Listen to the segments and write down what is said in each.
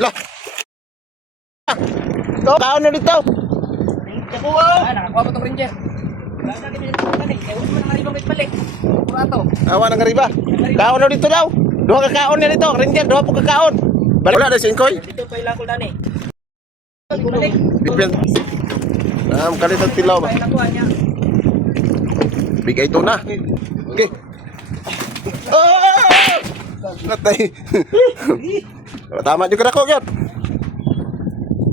Lah. To, kaon na dito. Nakuha! Nakakuha ko itong ranger. Wala na ganyan yung kanin. Kaya huwag mo na maribang may balik. Kurato. Awa ng riba. Kaon na dito daw. Duha ka kaon na dito. Ranger, duha po ka kaon. Balik wala na si Inkoy. Dito pa ilang kuldani. Balik. Different. Kalit ang tilaw ba? Kaya nakuha niya. Bigay ito na. Okay. Oh! Natay. Tama juga na ko yun.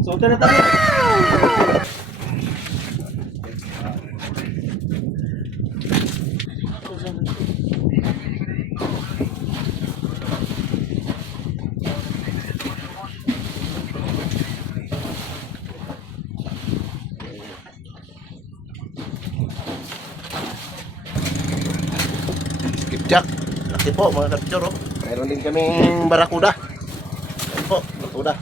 So, ito na tayo. Skipjack. Laki po mga kapityor. Oh. Mayroon din kaming barakuda. Ayan po, barakuda.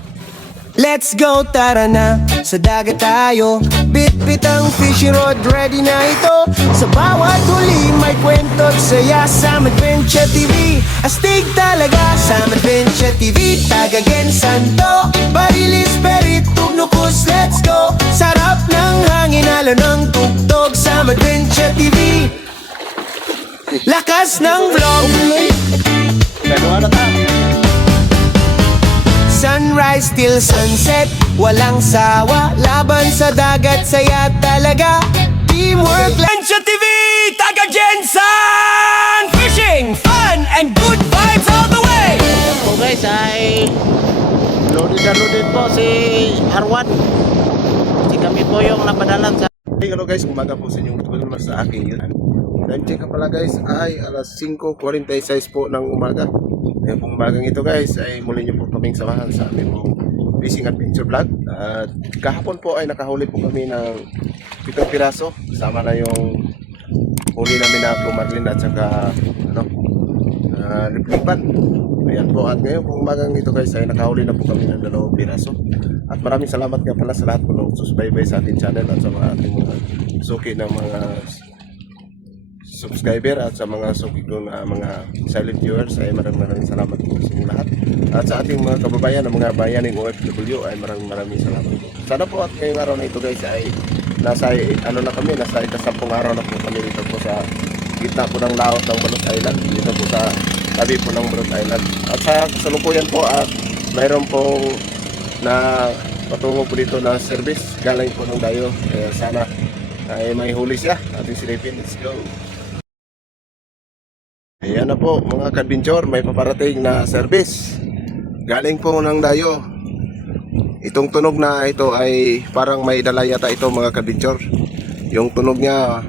Let's go, tara na, sa dagat tayo. Bit-bit ang fishing rod, ready na ito. Sa bawat huli may kwento't saya. Sa Adventure TV, astig talaga. Sa Adventure TV, tagagen santo. Barilis, berit, tugnukus, let's go. Sarap ng hangin, halo ng tugtog. Sa Adventure TV, lakas ng vlog. Gano'n na tayo. Sunrise till sunset, walang sawa. Laban sa dagat, saya talaga. Teamwork, Adventure TV, taga Jensen. Fishing, fun, and good vibes all the way. Po guys ay loaded na loaded po si Arwan. Si kami po yung napadalan sa. Hey, hello guys, umaga po sa inyong tugulong sa akin yun. Time check pala guys ay alas 5:46 po ng umaga. Ngayon pong umagang ito guys ay muli niyo po kaming samahan sa aming pong fishing adventure vlog. At kahapon po ay nakahuli po kami ng 7 piraso. Kasama na yung huli namin na Blue Marlin at saka liplipan. Ayan po, at ngayon pong umagang ito guys ay nakahuli na po kami ng 2 piraso. At maraming salamat nga pala sa lahat po ng subscribe sa ating channel at sa mga ating mga suki ng mga subscriber at sa mga suki kong mga silent viewers ay maraming salamat po sa inyo lahat. At sa ating mga kababayan ng mga bayaning OFW ay maraming salamat po. Sana po at ngayong araw na ito guys ay nasa nasa ika-10 araw na po kami dito po sa gitna po ng laot ng Balot Island, dito po sa tabi po ng Balot Island. At sa kasalukuyan po at mayroon pong na patungo po dito na service galing po ng Dayo. Kaya sana ay may huli siya ating silipin. Let's go. Ayan na po mga kadventure, may paparating na service galing po ng Dayo. Itong tunog na ito ay parang may dala yata ito mga kadventure. Yung tunog niya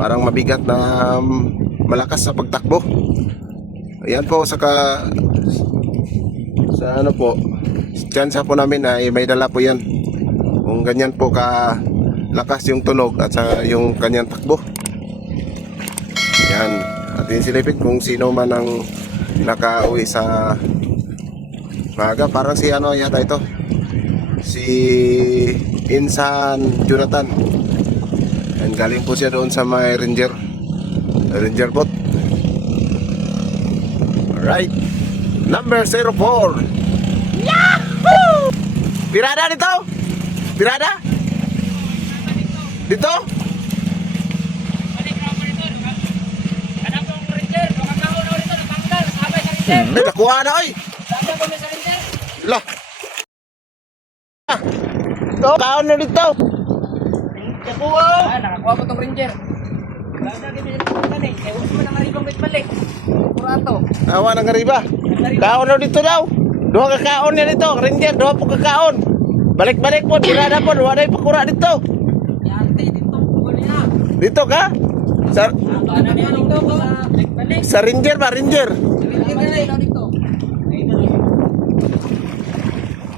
parang mabigat na malakas sa pagtakbo. Ayan po sa ano po, tsansa po namin ay may dala po yan. Kung ganyan po ka lakas yung tunog at sa yung kanyang takbo. Ayan, atin silipin kung sino man ang nakauwi sa maaga. Parang si ano yata ito, si Insan Jonathan. And galing po siya doon sa may ranger boat. Alright, number 04. Yahoo! Pirada dito? Pirada? Dito? May nakuha na oy. Lah. To, kaon na dito. Nakuha! Nakakuha ko itong ranger. Wala na ganyan yung kanin. Kaya huwag mo na maribang may balik. Kurato. Awa ng riba. Kaon na dito daw. Duha ka kaon na dito. Ranger, duha po ka kaon. Balik-balik po, pirada po. Duha na ipakura dito. Yate, dito. Kukunin na. Dito ka? Sa Ano na yan dito? Balik. sa ranger ba? Ranger. Dito.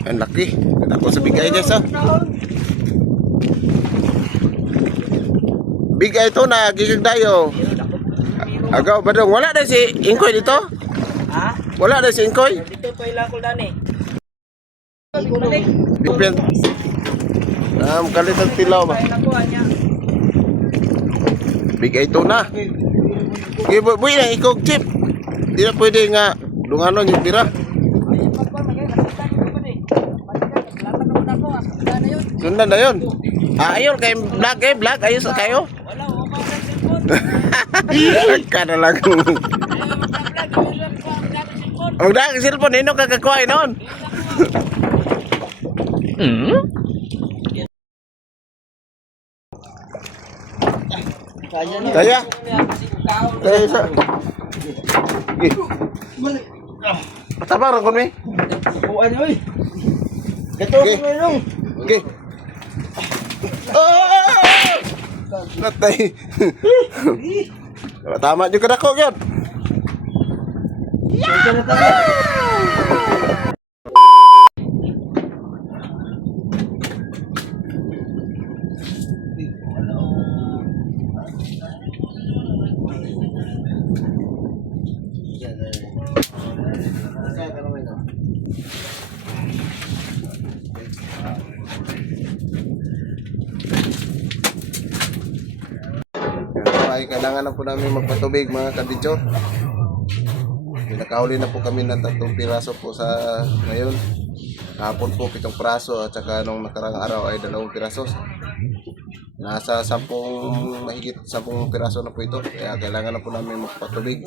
Ang laki. Ako sa bigay guys ha. Bigay ito na gigig tayo. Agaw ba dong? Wala na si Inkoy dito? Ha? Wala na si Inkoy? Dito pa ilang kuldani. Different. Kalit ang tilaw ba? Kaya nakuha niya. Bigay ito na. Buwi na ikog chip. Di na pwede nga lunganon yung tira. Ayun pa po. Nakita ko pa eh. Sundan na yun. Ayol, kayo vlog eh, vlog. Ayos kayo. Wala, wala pa ng cellphone. Ka na lang. Magdaan ka cellphone, nino kakakuha noon. Kaya? Kaya isa. Patabang ko mi. Buwan oy. Ito ko nung. Okay. Oh! Natay. Tama juga na ko gyud. Ay, kailangan na po namin magpatubig mga kadidyo. Nakahuli na po kami ng 3 piraso po sa ngayon. Kahapon po 7 piraso at saka nung nakarang araw ay 2 piraso. Nasa 10, mahigit 10 piraso na po ito. Kaya kailangan na po namin magpatubig.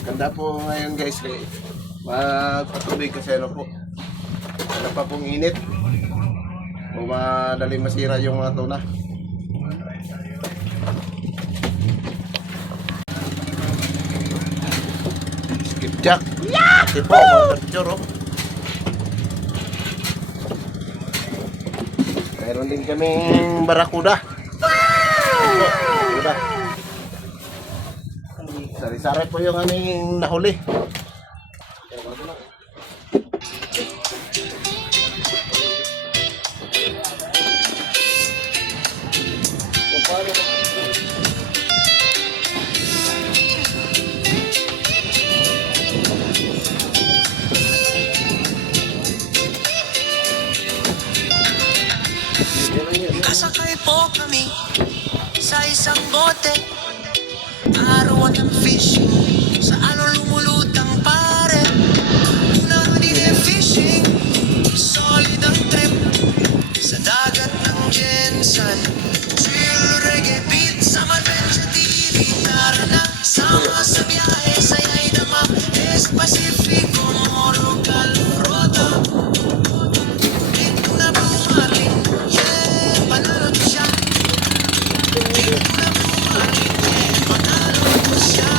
Ganda po ngayon guys, magpatubig kasi ano po, wala pa pong init o madaling masira yung mga tuna. Skipjack, tipo mga picture. Meron din kaming barakuda. Barakuda. Sari-sari po yung aming nahuli. Kasakay po kami sa isang bote, arawan ng fishing, sa ano lumulutang pare. Una din fishing, solid ang trip, sa dagat ng Jensen. Chill reggae beat sa Adventure TV. Tara na, sama sa biyahe, saya'y dama, Pacifico, Moro, Calrota. Dito na bumaling, yeah, panalo to siya. Dito na bumaling, yeah, panalo to siya.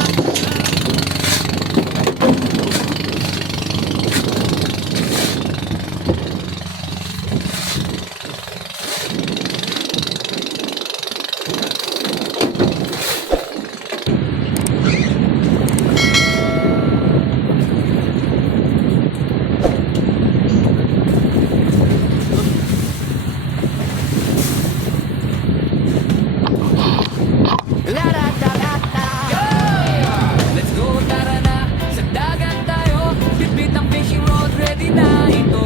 Let's go, tara na, sa dagat tayo, bitbit ang fishing rod, ready na ito.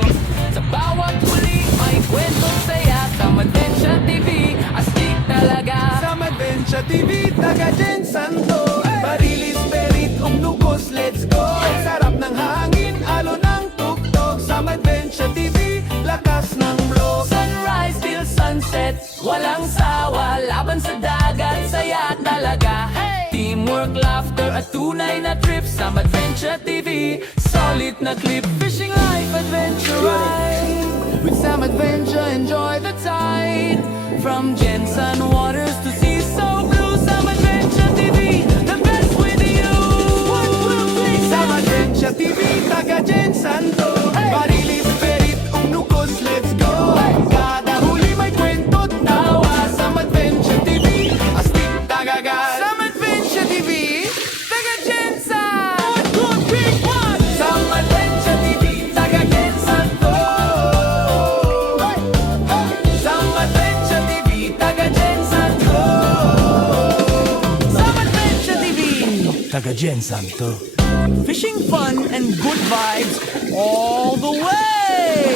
Sa bawat huli, may kwentong saya, sa Adventure TV, astig talaga. Sa Adventure TV, taga Jensen to. Barilis, perit, umnugos, let's go. Sarap ng hangin, alo ng tuktok. Sa Adventure TV, lakas ng blog. Sunrise till sunset, walang sawa, laban sa dagat, saya talaga. Teamwork, laughter, at tunay na trip sa Adventure TV. Solid na clip, fishing life, adventure ride. With Sam Adventure, enjoy the tide. From Jensen waters to sea so blue, Sam Adventure TV, the best with you. Sa Adventure TV, taga Jensen to. Barilis, perit, umnugos, let's go. Kada huli may kwento't tawa. Sa Adventure TV, astig tagaga. Sa Adventure TV, taga Jensen. Big one! Sa Adventure TV, taga Jensen to. Sa Adventure TV, taga Jensen to. Sa Adventure TV, taga Jensen to. Fishing fun and good vibes all the way!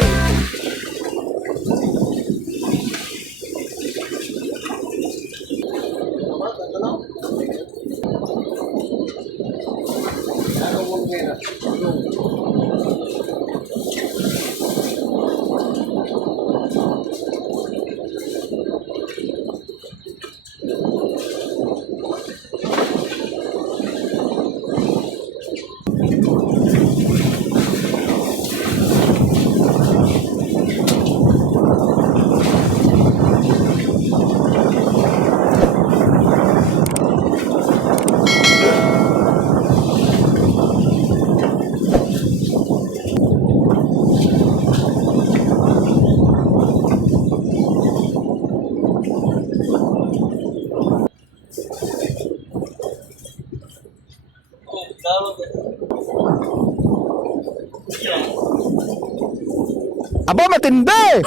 Aba, matindi!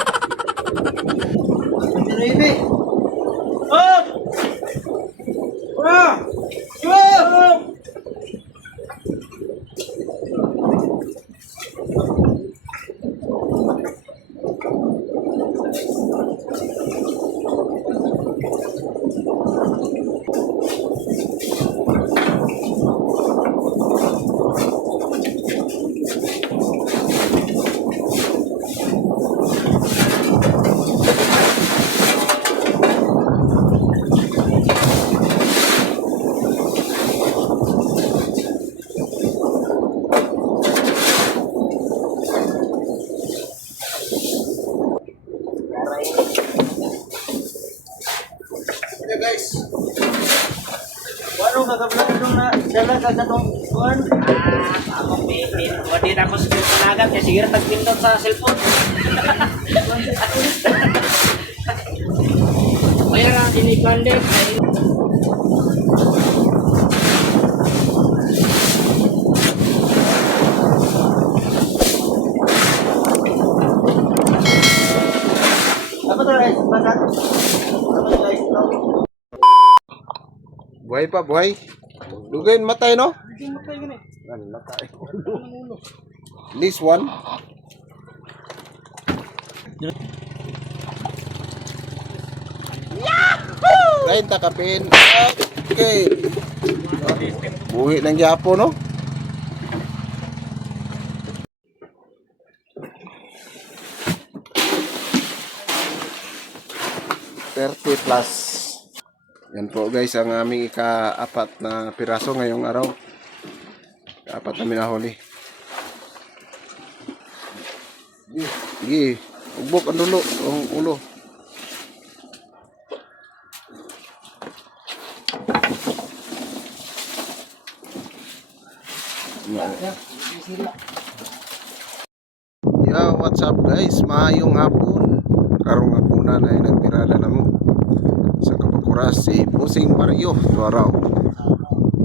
Okay guys. Ano kagablang itong na dala kagatong kuhan? Ako pipin. Wadi na ako sa panagat. Kaya sige tagpindot sa cellphone. Mayroon dinipandit. Apa tuh guys? Bakat. Apa tuh guys? Buhay pa, buhay. Dugain matay, no? This one. Yahoo! Lain takapin. Okay. Buhi ng Yapo, no? +30. Yan po guys ang aming ika-4 na piraso ngayong araw. Ika-4 na minahuli. Sige, ugbok ang dulo, ang ulo. Yeah, what's up guys? Maayong hapon. Karong hapunan ay nagpirada na mo. Sa Kapakuras si Pusing Mario Tuaraw.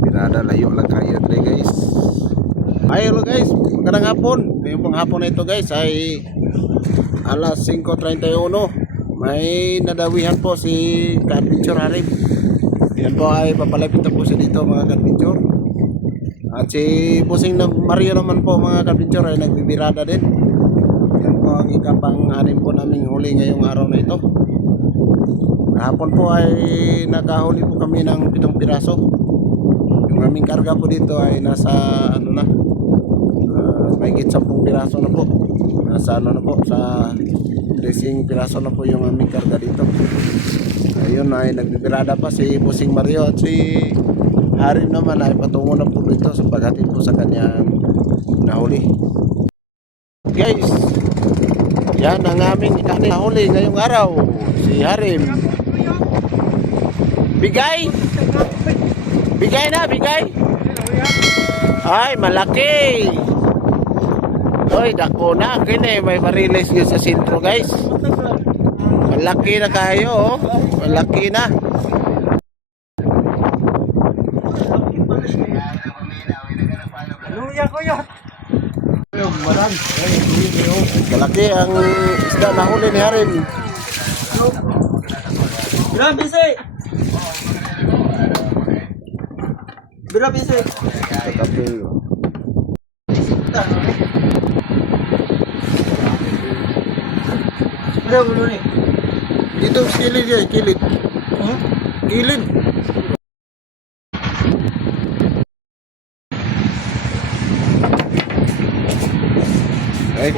Pinada layo lang kayo dre guys. Ay hello guys, magandang hapon. Ngayong panghapon na ito guys ay alas 5:31. May nadawihan po si Adventure Harim. Yan po ay papalapit na po siya dito mga Adventure. At si Pusing Mario naman po mga Adventure ay nagbibirada din. Yan po ang ikapang-anim po naming huli ngayong araw na ito. Kahapon po ay nakahuli po kami ng 7 piraso. Yung aming karga po dito ay nasa ano na, mahigit 10 piraso na po. Nasa ano na po, sa 13 piraso na po yung aming karga dito. Ayun ay nagbibirada pa si Pusing Mario at si Harim naman ay patungo na po dito sa paghatid po sa kanyang nahuli. Guys, yan ang aming nahuli ngayong araw, si Harim. Bigay! Bigay na, bigay! Ay, malaki! Oy, dako na. Kini, may marilis yun sa sentro, guys. Malaki na kayo, oh. Malaki na. Kalaki ang isda na huli ni Harim. Grabe say. Grabe say. Kapil. Grabe ulo ni. Dito sa kilid yan, kilid. Kilid. Ay,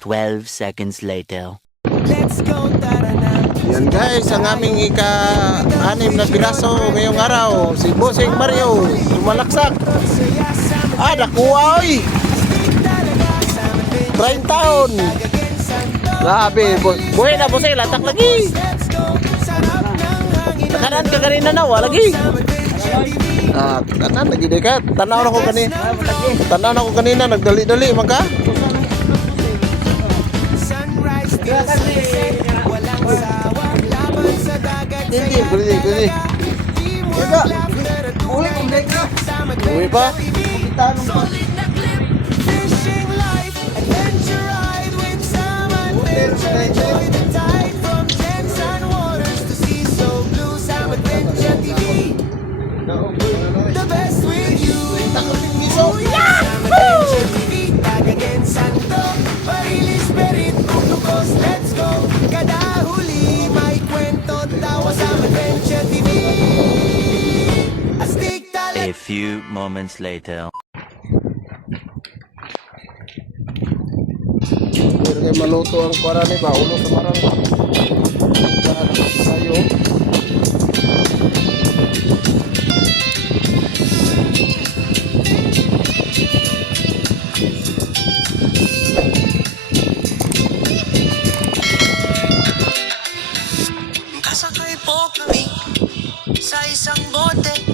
12 seconds later. Let's go, tara na. yan guys, ang aming ika-anim na piraso ngayong araw. Si Bossing Mario, tumalaksak. Nakuha oy! 30 taon. Grabe, buhay na Bossing, latak lagi. Takanan ka kanina na, wala lagi. Tanan lagi dekat. Tanaw na ko kanina. Tanaw na ko kanina, nagdali-dali man ka. Sunrise till sunset, walang sawa, laban sa dagat, sa Hindi, pwede, pwede. teamwork, laughter at tunay na trip sa Uwi pa? Fishing life, adventure ride with some adventure. Enjoy the tide from Jensen waters to sea so blue. Sam Adventure TV, the best with you. Sam Adventure TV, Tagagen Santo, Parilis Perit, Lugos, let's go. Kada huli may kwento, tawa Sam Adventure TV. Astig talaga. A few moments later. Pero kay maluto ang kuara ni ba, ulo sa marang. Sayo. Kasakay po kami sa isang bote